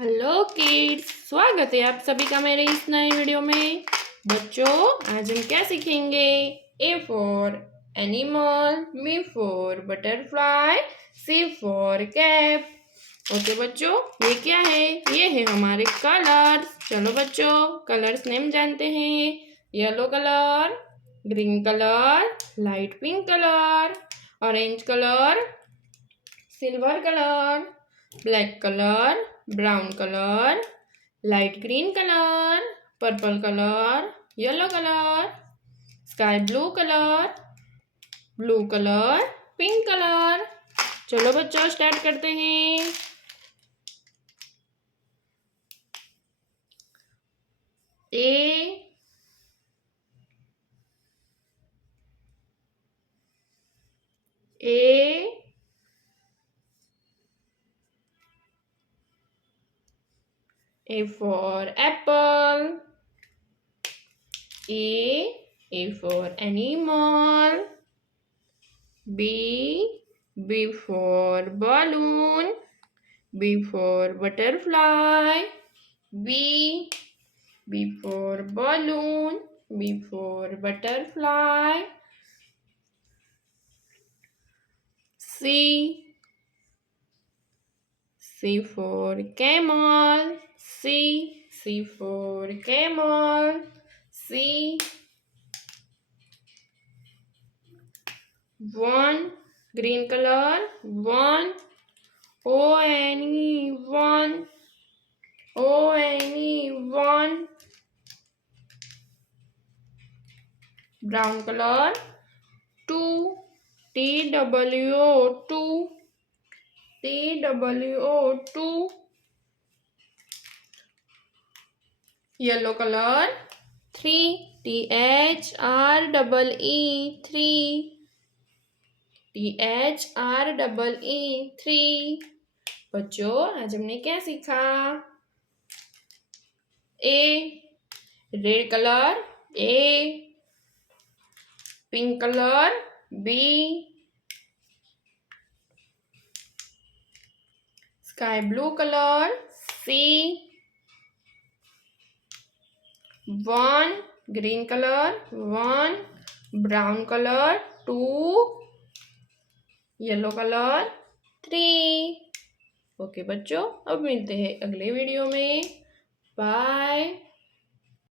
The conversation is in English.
Hello kids, स्वागत है आप सभी का मेरे इस नए वीडियो में। बच्चों, आज हम क्या सीखेंगे? A for animal, B for butterfly, C for cap. Okay बच्चों, ये क्या है? ये है हमारे कलर्स। चलो बच्चों, कलर्स नेम जानते हैं। Yellow colour, green colour, light pink colour, orange colour, silver colour, black colour, brown colour, light green colour, purple colour, yellow colour, sky blue colour, pink colour. चलो बच्चों, स्टार्ट करते हैं। ए ए A for apple. A for animal. B for balloon. B for butterfly. B for balloon. B for butterfly. C for camel. C for camel. C. One. Green color. One. one. One. Brown color. Two. Two. Two. Yellow color. Three. Three. Three. बच्चों, आज हमने क्या सीखा? A red colour, a pink colour, B sky blue colour, C one green colour, one brown colour, two yellow colour, three. Okay बच्चों, अब मिलते हैं अगले वीडियो में। बाय।